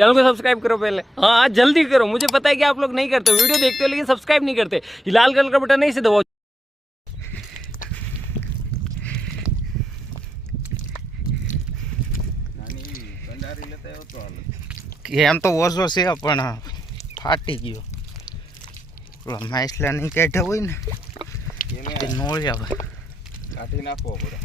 Channel को subscribe करो पहले हाँ हाँ जल्दी करो मुझे पता है कि आप लोग नहीं करते वीडियो देखते हो लेकिन सब्सक्राइब नहीं करते ये लाल कलर का बटन नहीं से दबाओ એમ તો ઓછો છે પણ ફાટી ગયો પેલો માછલા નહીં કાઢ્યા હોય ને તે નોળ્યા હોય કાઢી નાખવો પડે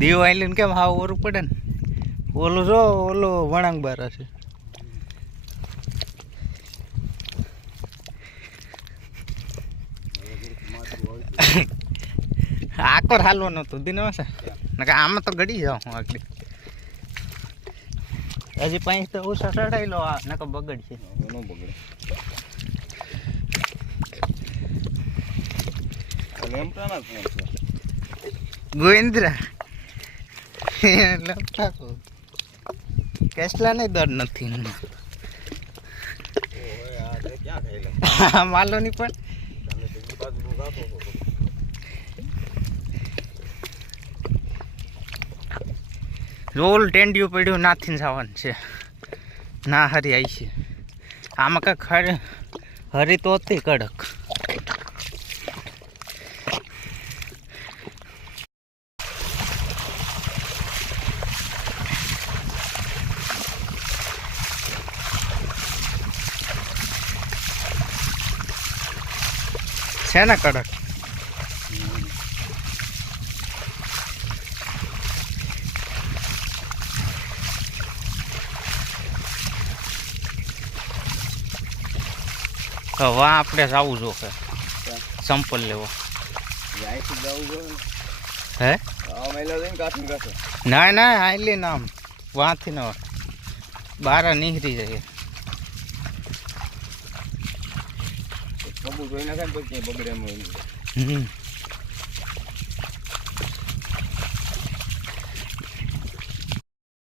દીવ આઈલીને કેમ હાવ ઓરું પડે ને? ઓલું જો, ઓલો વણાંગ બાર હશે. આકોર હાલવો નતું, દિન નકા આમાં તો ગડી જાઉં હું આગળ. હજી પાંચ તો ઓછા ચડાઈ લો નકા બગડશે. બગડે ગોવિંદ્રા. લપટાકો કેસલા ને દર નથી માલોની પણ. રોલ ટેન્ડિયું પડ્યું નાથી જવાનું છે. ના, હરી આવી છે. આમાં કાંઈક ખરી હરી તો હતી કડક. છે ને કડક? હવે આપણે જવું જોશે સંપલ લેવા. અહીંથી જવું જોઈએ ને. હે? આ મહિલા જઈને કાઠી કાઠે ના ના આટલી નામ. વાંથી ન બાર નીકળી જાય. કબૂ જોઈ નાખે ને પછી બગડે એમ હમ.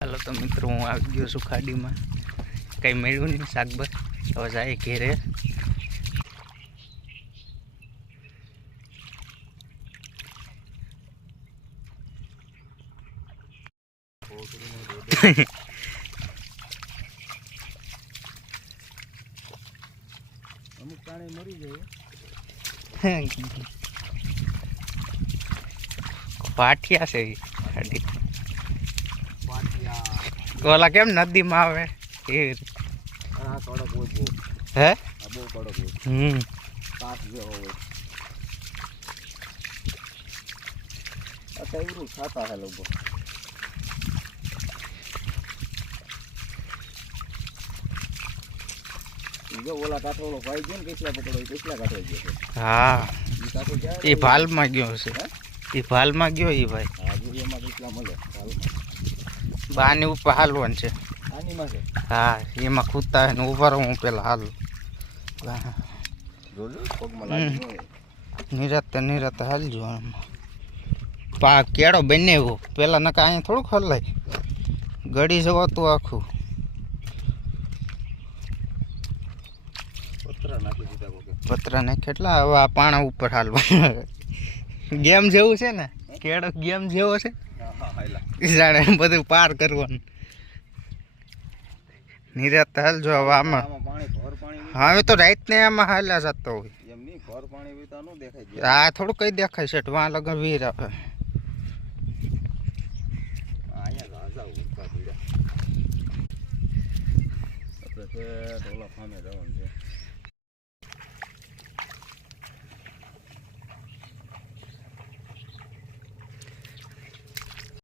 ચાલો તો મિત્રો હું આવી ગયો છું ખાડીમાં. કંઈ મળ્યું નહીં શાકભાર હવે જાય ઘેરે. અમુક પ્રાણી મરી જાય પાટિયા છે પાટિયા ઓલા કેમ નદીમાં આવે? એ હે? હમ. આ તૈરું ખાતા હે લોકો જો ઓલા ભાઈ ગયો ને કેટલા પકડો કેટલા કાંઠે ગયો છે. હા. એ ભાલમાં ગયો છે? એ ભાલમાં ગયો એ ભાઈ. હા એમાં કેટલા મળે બાની ઉપર હાલવાનું છે. આનીમાં છે? હા એમાં ખૂતા એને ઊભા રહું હું પેલા હાલ. નિરાતે નિરાતે હાલજો આમાં. પા કેળો બને એવો. પેલા નકા અહીંયા થોડુંક હલાય. ગળી જવાતું આખું. પતરા ને પતરાને કેટલા? હવે આ પાણા ઉપર હાલવા. ગેમ જેવું છે ને? કેળો ગેમ જેવો છે? જાણે બધું પાર કરવાનું. નિરાત હાલ જો હવે આમાં. આમાં પાણી ભર પાણી હા હવે તો રાતને આમાં હાલ્યા જતો હોય. ન આ થોડું કઈ દેખાય છે વાં લગન વીર આવે. આપણે ઓલા ફામે જવાનું છે.